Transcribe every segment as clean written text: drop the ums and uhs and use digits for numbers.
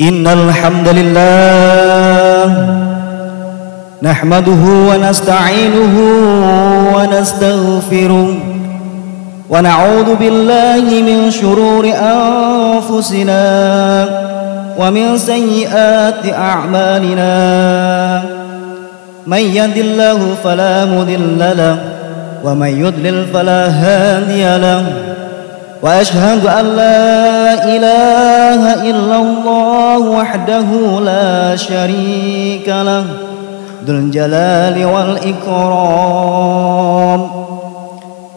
Innal hamdalillah nahmaduhu wa nasta'inuhu wa nastaghfiruh wa na'udzu billahi min shururi anfusina wa min sayyiati a'malina. Man yahdihillahu fala mudilla lahu wa man yudlil fala hadiya lahu. Wa ashhadu an la ilaha illallah wahdahu la syarika lah dzul jalali wal ikram.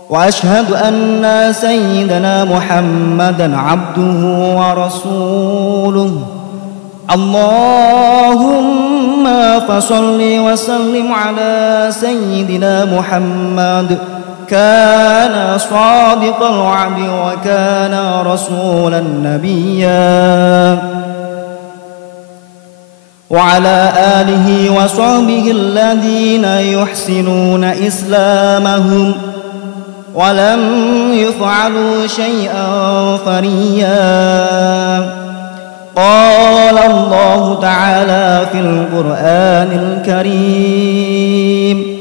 Wa ashhadu anna sayyidana Muhammadan abduhu wa rasuluh. Allahumma fasalli wa sallim ala sayyidina Muhammad. كان صادق الوعد وكان رسولا نبيا وعلى آله وصحبه الذين يحسنون إسلامهم ولم يفعلوا شيئا فريا. قال الله تعالى في القرآن الكريم: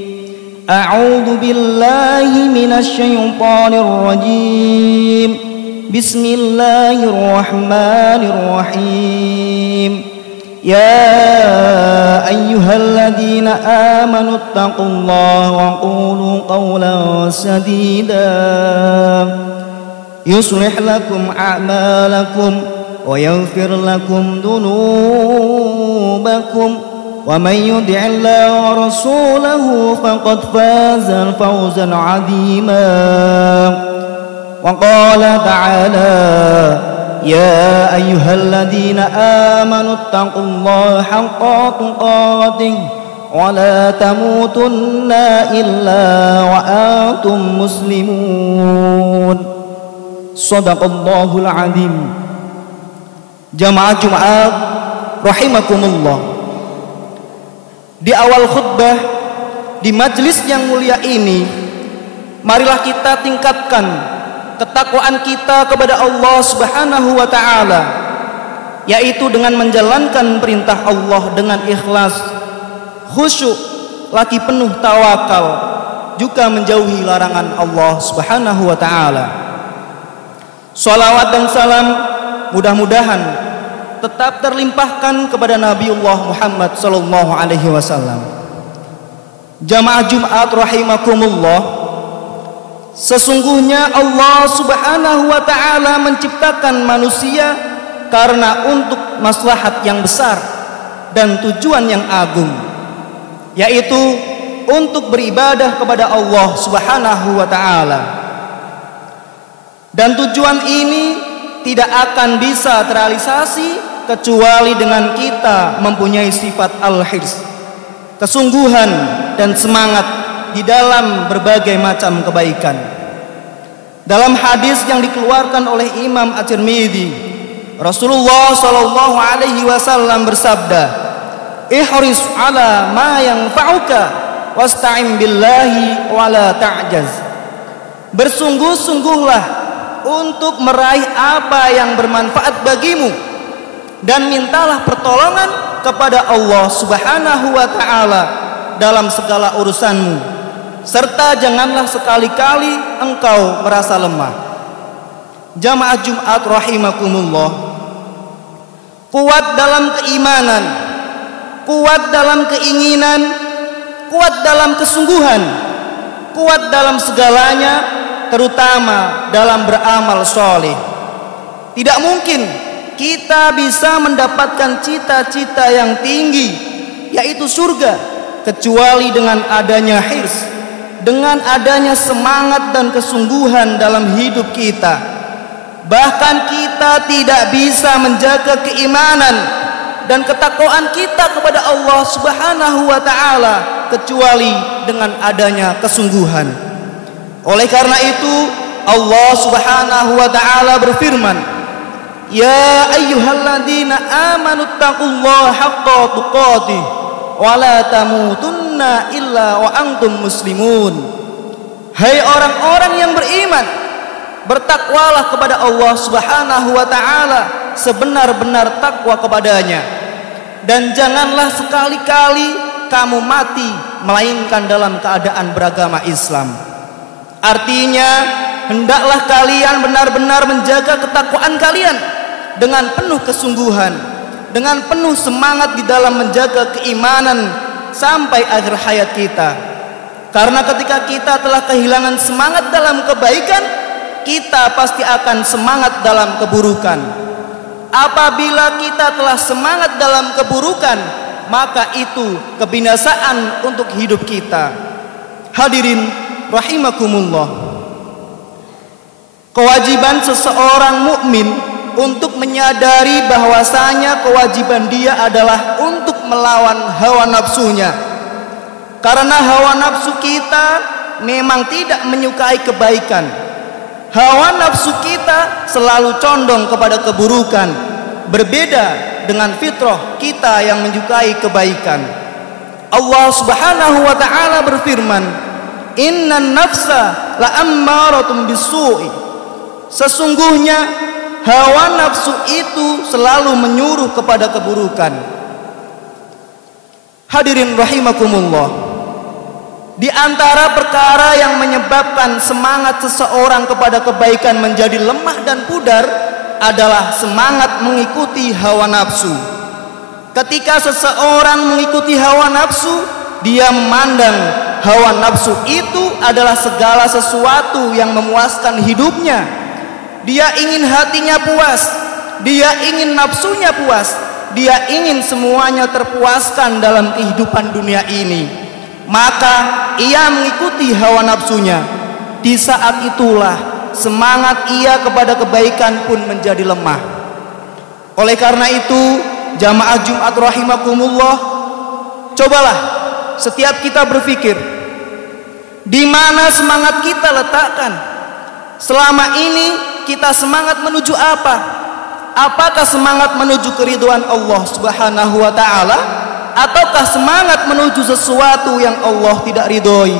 أعوذ بالله من الشيطان الرجيم. بسم الله الرحمن الرحيم. يا أيها الذين آمنوا اتقوا الله وقولوا قولا سديدا يصلح لكم أعمالكم ويغفر لكم ذنوبكم ومن يطع الله ورسوله فقد فاز فوزا عظيما. وقال تعالى: يا أيها الذين آمنوا اتقوا الله حق تقاته ولا تموتن إلا وأنتم مسلمون. صدق الله العظيم. Jamaah Jumat rahimakumullah. Di awal khutbah di majelis yang mulia ini, marilah kita tingkatkan ketakwaan kita kepada Allah Subhanahu wa taala, yaitu dengan menjalankan perintah Allah dengan ikhlas, khusyuk, lagi penuh tawakal, juga menjauhi larangan Allah Subhanahu wa taala. Shalawat dan salam mudah-mudahan tetap terlimpahkan kepada Nabiullah Muhammad sallallahu alaihi wasallam. Jamaah Jumat rahimakumullah, sesungguhnya Allah Subhanahu wa taala menciptakan manusia karena untuk maslahat yang besar dan tujuan yang agung, yaitu untuk beribadah kepada Allah Subhanahu wa taala. Dan tujuan ini tidak akan bisa terrealisasi kecuali dengan kita mempunyai sifat al-hirs, kesungguhan dan semangat di dalam berbagai macam kebaikan. Dalam hadis yang dikeluarkan oleh Imam At-Tirmidzi, Rasulullah sallallahu alaihi wasallam bersabda: "Ihris ala ma yanfa'uka wasta'in billahi wa la ta'jaz." Bersungguh-sungguhlah untuk meraih apa yang bermanfaat bagimu dan mintalah pertolongan kepada Allah Subhanahu wa taala dalam segala urusanmu, serta janganlah sekali-kali engkau merasa lemah. Jamaah Jumat rahimakumullah, kuat dalam keimanan, kuat dalam keinginan, kuat dalam kesungguhan, kuat dalam segalanya, terutama dalam beramal soleh. Tidak mungkin kita bisa mendapatkan cita-cita yang tinggi, yaitu surga, kecuali dengan adanya hirs, dengan adanya semangat dan kesungguhan dalam hidup kita. Bahkan kita tidak bisa menjaga keimanan dan ketakwaan kita kepada Allah Subhanahu wa taala kecuali dengan adanya kesungguhan. Oleh karena itu Allah Subhanahu wa taala berfirman: "Ya ayyuhalladzina amanu taqullaha haqqa tuqatih wa la tamutunna illa wa antum muslimun." Hai orang-orang yang beriman, bertakwalah kepada Allah Subhanahu wa taala sebenar-benar takwa kepadanya, dan janganlah sekali-kali kamu mati melainkan dalam keadaan beragama Islam. Artinya, hendaklah kalian benar-benar menjaga ketakwaan kalian dengan penuh kesungguhan, dengan penuh semangat di dalam menjaga keimanan sampai akhir hayat kita. Karena ketika kita telah kehilangan semangat dalam kebaikan, kita pasti akan semangat dalam keburukan. Apabila kita telah semangat dalam keburukan, maka itu kebinasaan untuk hidup kita. Hadirin rahimakumullah, kewajiban seseorang mukmin untuk menyadari bahwasanya kewajiban dia adalah untuk melawan hawa nafsunya. Karena hawa nafsu kita memang tidak menyukai kebaikan. Hawa nafsu kita selalu condong kepada keburukan, berbeda dengan fitrah kita yang menyukai kebaikan. Allah Subhanahu wa taala berfirman, "Innan nafsa la'ammaratun bis-su'i." Sesungguhnya hawa nafsu itu selalu menyuruh kepada keburukan. Hadirin rahimakumullah, di antara perkara yang menyebabkan semangat seseorang kepada kebaikan menjadi lemah dan pudar adalah semangat mengikuti hawa nafsu. Ketika seseorang mengikuti hawa nafsu, dia memandang hawa nafsu itu adalah segala sesuatu yang memuaskan hidupnya. Dia ingin hatinya puas, dia ingin nafsunya puas, dia ingin semuanya terpuaskan dalam kehidupan dunia ini. Maka ia mengikuti hawa nafsunya. Di saat itulah semangat ia kepada kebaikan pun menjadi lemah. Oleh karena itu, jamaah Jumat rahimakumullah, cobalah setiap kita berpikir, di mana semangat kita letakkan. Selama ini kita semangat menuju apa? Apakah semangat menuju keridhaan Allah Subhanahu wa taala, ataukah semangat menuju sesuatu yang Allah tidak ridhoi?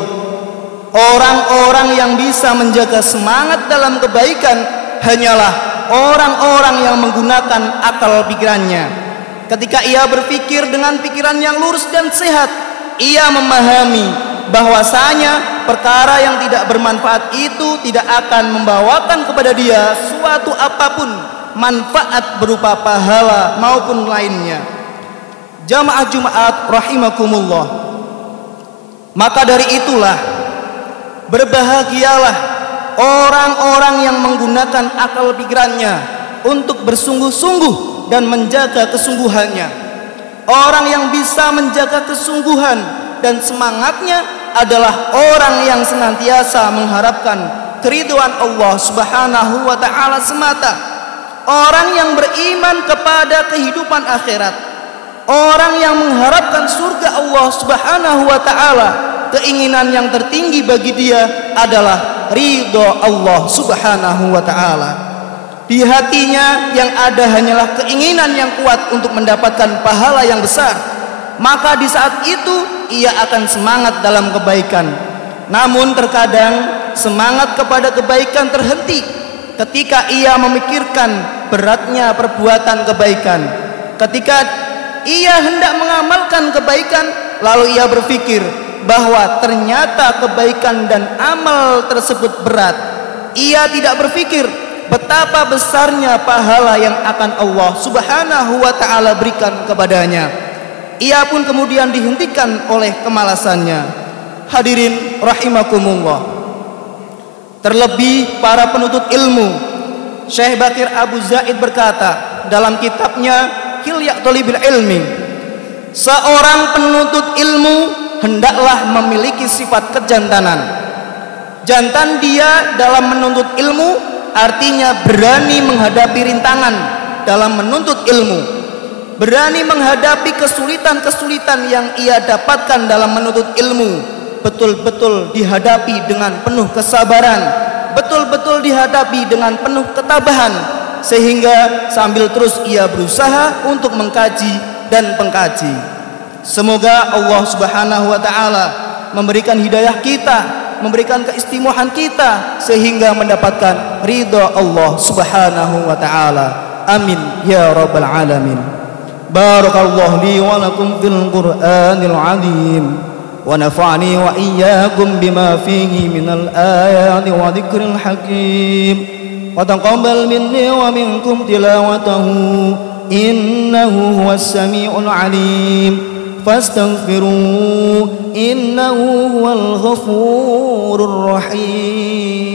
Orang-orang yang bisa menjaga semangat dalam kebaikan hanyalah orang-orang yang menggunakan akal pikirannya. Ketika ia berpikir dengan pikiran yang lurus dan sehat, ia memahami bahwasanya perkara yang tidak bermanfaat itu tidak akan membawakan kepada dia suatu apapun, manfaat berupa pahala maupun lainnya. Jamaah Jumat rahimakumullah, maka dari itulah berbahagialah orang-orang yang menggunakan akal pikirannya untuk bersungguh-sungguh dan menjaga kesungguhannya. Orang yang bisa menjaga kesungguhan dan semangatnya adalah orang yang senantiasa mengharapkan keridhaan Allah Subhanahu wa taala semata. Orang yang beriman kepada kehidupan akhirat, orang yang mengharapkan surga Allah Subhanahu wa taala, keinginan yang tertinggi bagi dia adalah ridho Allah Subhanahu wa taala. Di hatinya yang ada hanyalah keinginan yang kuat untuk mendapatkan pahala yang besar. Maka di saat itu ia akan semangat dalam kebaikan. Namun terkadang semangat kepada kebaikan terhenti ketika ia memikirkan beratnya perbuatan kebaikan. Ketika ia hendak mengamalkan kebaikan, lalu ia berpikir bahwa ternyata kebaikan dan amal tersebut berat. Ia tidak berpikir betapa besarnya pahala yang akan Allah Subhanahu wa taala berikan kepadanya. Ia pun kemudian dihentikan oleh kemalasannya. Hadirin rahimakumullah, terlebih para penuntut ilmu. Syekh Bakir Abu Zaid berkata dalam kitabnya Hilya Thalibil Ilmi, seorang penuntut ilmu hendaklah memiliki sifat kejantanan. Jantan dia dalam menuntut ilmu artinya berani menghadapi rintangan dalam menuntut ilmu, berani menghadapi kesulitan-kesulitan yang ia dapatkan dalam menuntut ilmu, betul-betul dihadapi dengan penuh kesabaran, betul-betul dihadapi dengan penuh ketabahan, sehingga sambil terus ia berusaha untuk mengkaji dan pengkaji. Semoga Allah Subhanahu wa taala memberikan hidayah kita memberikan keistimewaan kita sehingga mendapatkan ridha Allah Subhanahu wa taala. Amin ya rabbal alamin. Barakallahu li wa lakum fil Qur'anil azim wa nafa'ani wa iyyakum bima fihi minal ayati wa dzikril hakim. Wa taqabbal minni wa minkum tilawatahu innahu huwas samiul alim. Fastaghfiruhu innahu huwal ghafurur rahim.